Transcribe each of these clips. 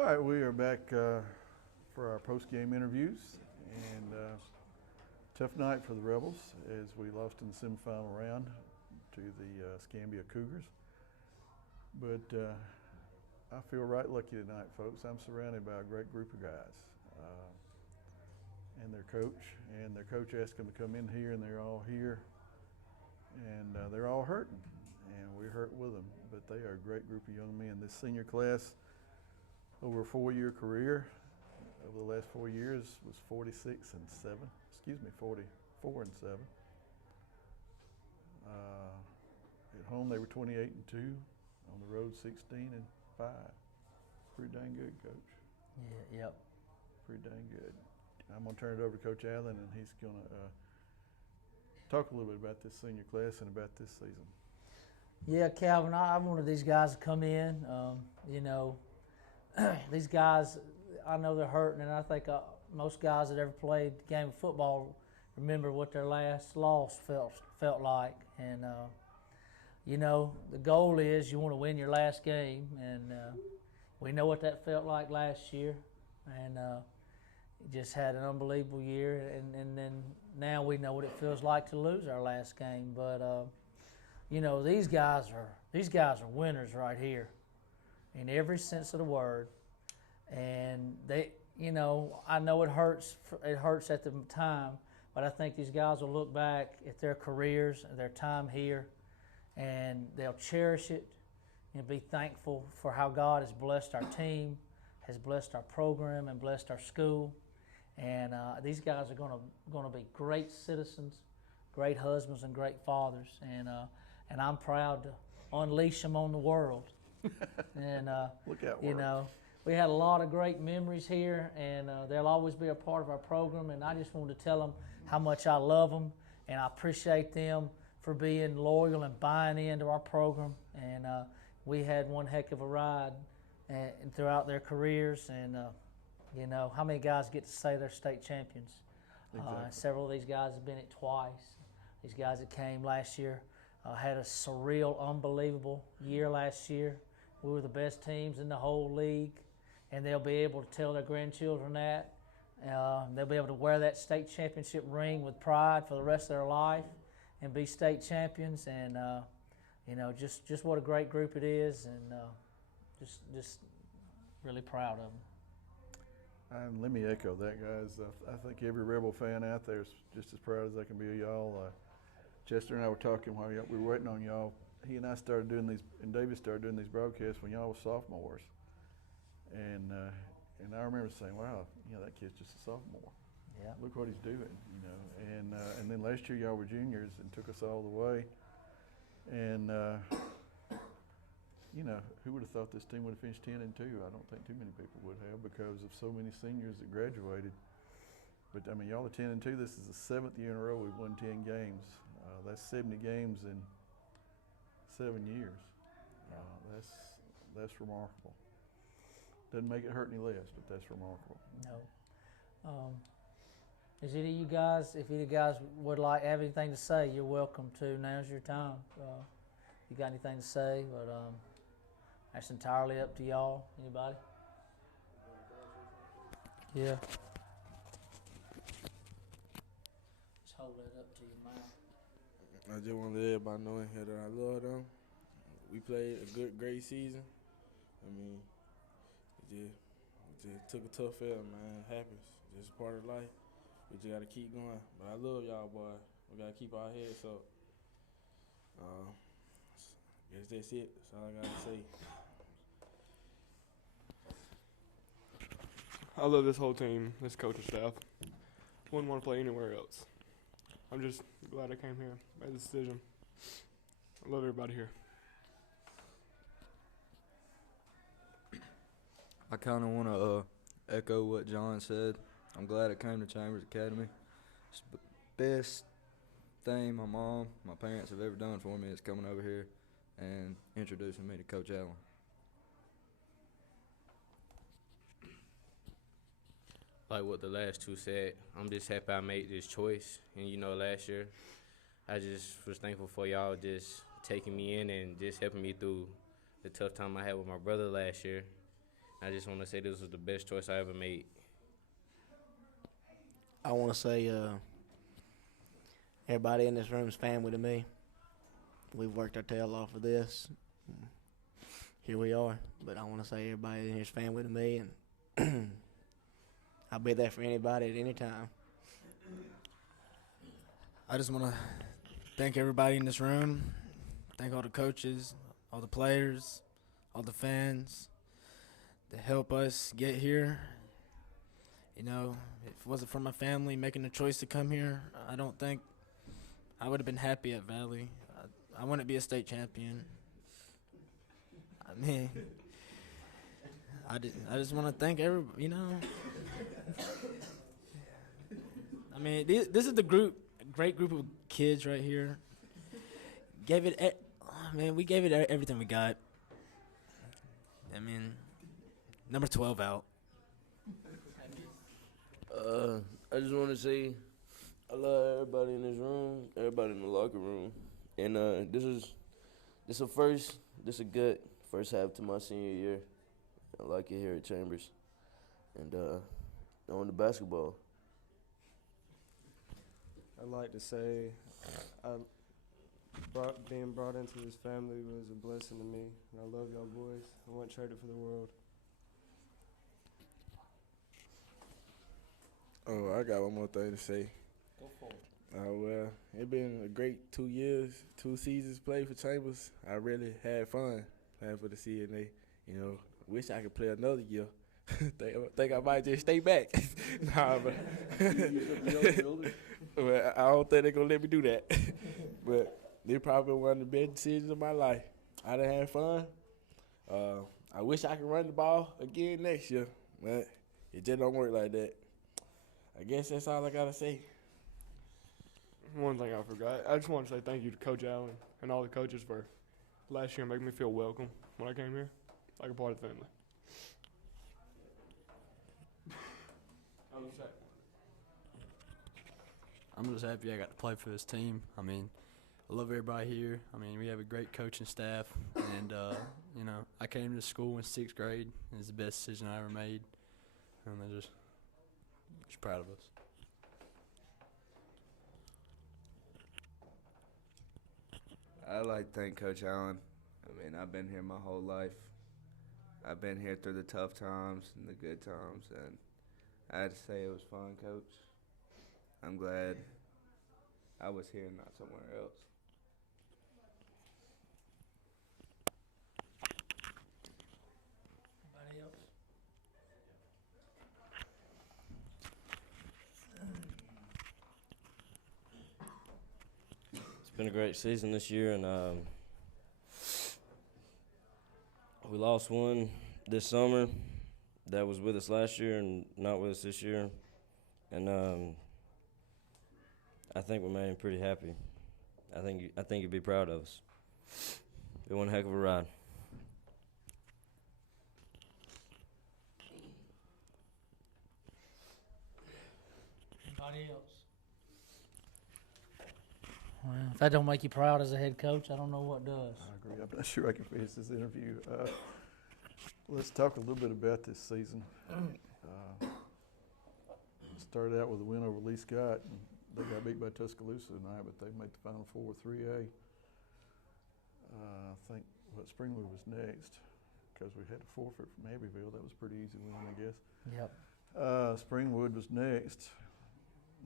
All right, we are back for our post-game interviews, and tough night for the Rebels as we lost in the semifinal round to the Escambia Cougars. But I feel right lucky tonight, folks. I'm surrounded by a great group of guys, and their coach asked them to come in here, and they're all here, and they're all hurting, and we're hurt with them. But they are a great group of young men. This senior class, over a 4-year career, over the last 4 years, was 44 and 7. At home, they were 28 and 2. On the road, 16 and 5. Pretty dang good, Coach. Yeah, yep. Pretty dang good. I'm going to turn it over to Coach Allen, and he's going to talk a little bit about this senior class and about this season. Yeah, Calvin, I wanted these guys to come in. These guys, I know they're hurting, and I think most guys that ever played the game of football remember what their last loss felt like. And, the goal is you want to win your last game, and we know what that felt like last year. And just had an unbelievable year, and then now we know what it feels like to lose our last game. But, these guys are winners right here, in every sense of the word. And they, I know it hurts at the time, but I think these guys will look back at their careers and their time here, and they'll cherish it and be thankful for how God has blessed our team, has blessed our program, and blessed our school. And these guys are going to be great citizens, great husbands, and great fathers. And I'm proud to unleash them on the world. And Look out, we had a lot of great memories here, and they'll always be a part of our program. And I just wanted to tell them how much I love them, and I appreciate them for being loyal and buying into our program. And we had one heck of a ride and throughout their careers. And how many guys get to say they're state champions? Exactly. Several of these guys have been it twice. These guys that came last year had a surreal, unbelievable year last year. We were the best teams in the whole league, and they'll be able to tell their grandchildren that. They'll be able to wear that state championship ring with pride for the rest of their life and be state champions. And, just what a great group it is, and just really proud of them. And let me echo that, guys. I think every Rebel fan out there is just as proud as they can be of y'all. Chester and I were talking while we were waiting on y'all. He and I started doing these, and David started doing these broadcasts when y'all was sophomores. And I remember saying, "Wow, that kid's just a sophomore. Yeah. Look what he's doing, And then last year y'all were juniors and took us all the way. And who would have thought this team would have finished 10 and 2? I don't think too many people would have, because of so many seniors that graduated. But y'all are 10 and 2. This is the 7th year in a row we've won 10 games. That's 70 games in 7 years. That's remarkable. Doesn't make it hurt any less, but that's remarkable. No. If any of you guys would like have anything to say, you're welcome to. Now's your time. You got anything to say? But that's entirely up to y'all. Anybody? Yeah. Just hold that up to your mouth. I just want to let everybody know in here that I love them. We played a great season. It just took a tough L, man. It happens. Just part of life. We just got to keep going. But I love y'all, boy. We got to keep our heads up. Guess that's it. That's all I got to say. I love this whole team, this coaching staff. Wouldn't want to play anywhere else. I'm just glad I came here, made the decision. I love everybody here. I kind of want to echo what John said. I'm glad I came to Chambers Academy. It's the best thing my mom, my parents have ever done for me is coming over here and introducing me to Coach Allen. Like what the last two said, I'm just happy I made this choice. And, last year, I just was thankful for y'all just taking me in and just helping me through the tough time I had with my brother last year. I just want to say this was the best choice I ever made. I want to say everybody in this room is family to me. We've worked our tail off of this. Here we are. But I want to say everybody in here is family to me, and I'll be there for anybody at any time. I just want to thank everybody in this room, thank all the coaches, all the players, all the fans that help us get here. You know, if it wasn't for my family making the choice to come here, I don't think I would have been happy at Valley. I want to be a state champion. I mean, I just want to thank everybody, you know. I mean, this is the great group of kids right here. We gave it everything we got. I mean, number 12 out. I just want to say I love everybody in this room, everybody in the locker room, and this is a good first half to my senior year. I like it here at Chambers, and on the basketball. I'd like to say being brought into this family was a blessing to me, and I love y'all boys. I wouldn't trade it for the world. Oh, I got one more thing to say. Go for it. Well, it's been a great 2 years, 2 seasons played for Chambers. I really had fun playing for the CNA. You know, wish I could play another year. think I might just stay back. Nah, but well, I don't think they're gonna let me do that. But they probably one of the best decisions of my life. I done had fun. I wish I could run the ball again next year, but it just don't work like that. I guess that's all I gotta say. One thing I forgot. I just want to say thank you to Coach Allen and all the coaches for last year making me feel welcome when I came here, like a part of the family. I'm just happy I got to play for this team. I mean, I love everybody here. I mean, we have a great coaching staff, and you know, I came to school in 6th grade. It's the best decision I ever made, and they're just proud of us. I'd like to thank Coach Allen. I mean, I've been here my whole life. I've been here through the tough times and the good times, and I had to say it was fun, Coach. I'm glad I was here and not somewhere else. Anybody else? It's been a great season this year, and we lost one this summer that was with us last year and not with us this year. And I think we made him pretty happy. I think he'd be proud of us. It was one heck of a ride. Anybody else? Well, if that don't make you proud as a head coach, I don't know what does. I agree. I'm not sure I can finish this interview. Let's talk a little bit about this season. Started out with a win over Lee Scott. And they got beat by Tuscaloosa tonight, but they made the Final Four 3A. I think Springwood was next because we had a forfeit from Abbeville. That was a pretty easy win, I guess. Yep. Springwood was next.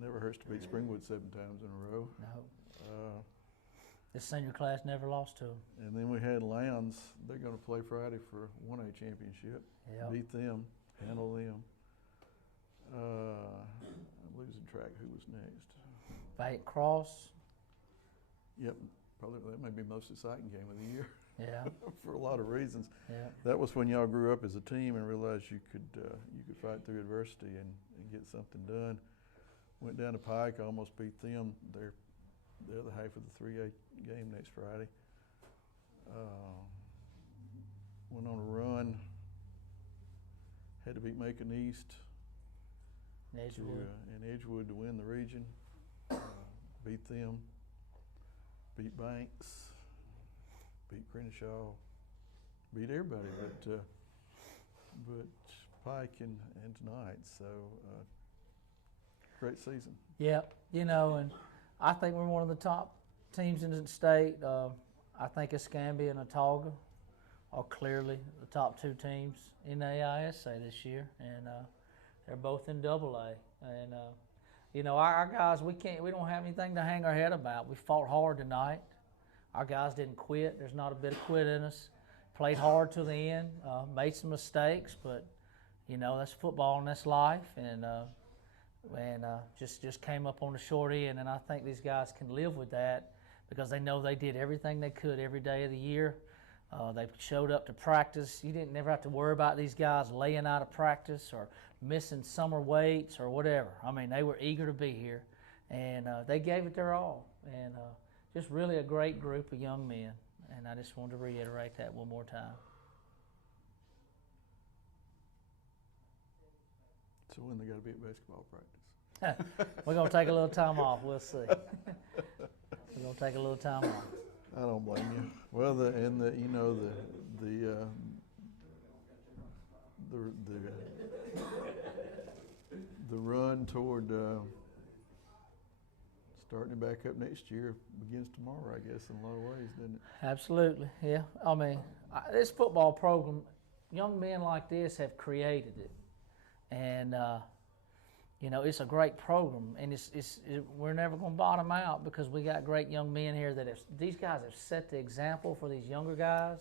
Never hurts to beat Springwood 7 times in a row. No. This senior class never lost to them. And then we had Lowndes. They're going to play Friday for a 1A championship. Yep. Beat them, handle them. I'm losing track who was next. Fayette Cross. Yep, probably that may be the most exciting game of the year. Yeah. For a lot of reasons. Yeah. That was when y'all grew up as a team and realized you could fight through adversity and get something done. Went down to Pike, almost beat them. They're the other half of the 3A game next Friday. Went on a run. Had to beat Macon East. Edgewood. And Edgewood to win the region. Beat them. Beat Banks. Beat Crenshaw. Beat everybody, but Pike and tonight. So great season. Yeah, you know, and I think we're one of the top teams in the state. I think Escambia and Autauga are clearly the top two teams in the AISA this year, and they're both in AA. And you know, our guys, we don't have anything to hang our head about. We fought hard tonight. Our guys didn't quit. There's not a bit of quit in us. Played hard to the end. Made some mistakes, but you know, that's football and that's life. And just came up on the short end. And I think these guys can live with that because they know they did everything they could every day of the year. They showed up to practice. You didn't never have to worry about these guys laying out of practice or missing summer weights or whatever. I mean, they were eager to be here, and they gave it their all. And just really a great group of young men. And I just wanted to reiterate that one more time. So when they got to be at basketball practice? We're going to take a little time off. We'll see. We're going to take a little time off. I don't blame you. Well, the run toward starting it back up next year begins tomorrow, I guess, in a lot of ways, doesn't it? Absolutely, yeah. I mean, this football program, young men like this have created it, and you know, it's a great program, and we're never going to bottom out because we got great young men here these guys have set the example for these younger guys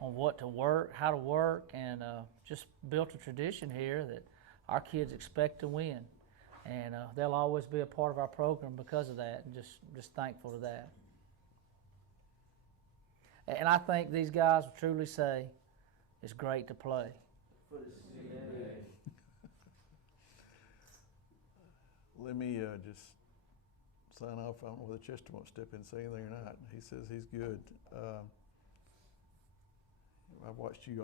on what to work, how to work, and just built a tradition here that our kids expect to win. And they'll always be a part of our program because of that, and just thankful to that. And I think these guys will truly say it's great to play. Let me just sign off. I don't know whether Chester wants to step in and say anything or not. He says he's good. I've watched you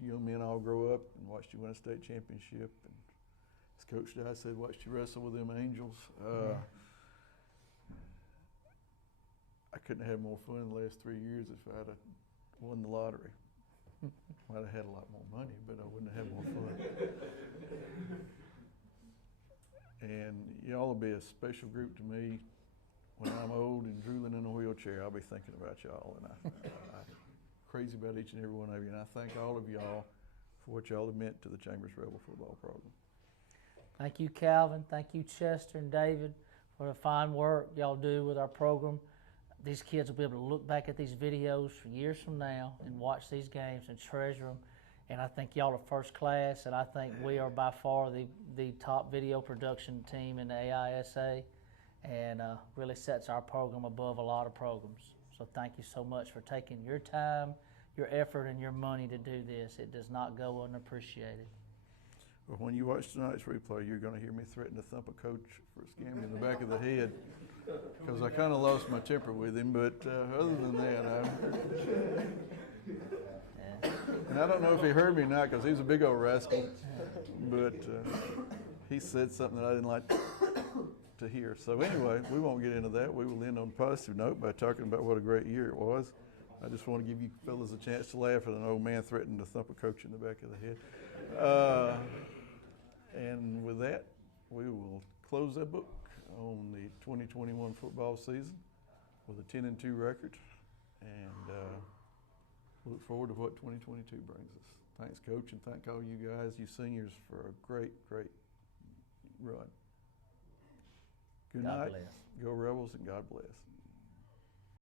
young men all grow up and watched you win a state championship. And as Coach Dye said, watched you wrestle with them angels. I couldn't have had more fun in the last 3 years if I'd have won the lottery. Might have had a lot more money, but I wouldn't have had more fun. And y'all will be a special group to me when I'm old and drooling in a wheelchair. I'll be thinking about y'all, and I'm crazy about each and every one of you. And I thank all of y'all for what y'all have meant to the Chambers Rebel football program. Thank you, Calvin. Thank you, Chester and David, for the fine work y'all do with our program. These kids will be able to look back at these videos for years from now and watch these games and treasure them. And I think y'all are first class, and I think we are by far the top video production team in the AISA, and really sets our program above a lot of programs. So thank you so much for taking your time, your effort, and your money to do this. It does not go unappreciated. Well, when you watch tonight's replay, you're going to hear me threaten to thump a coach for Escambia in the back of the head, because I kind of lost my temper with him. But other than that, and I don't know if he heard me or not, because he's a big old rascal, but he said something that I didn't like to hear. So anyway, we won't get into that. We will end on a positive note by talking about what a great year it was. I just want to give you fellas a chance to laugh at an old man threatening to thump a coach in the back of the head. And with that, we will close that book on the 2021 football season with a 10-2 record, and look forward to what 2022 brings us. Thanks, Coach, and thank all you guys, you seniors, for a great, great run. Good night. God bless. Go Rebels, and God bless.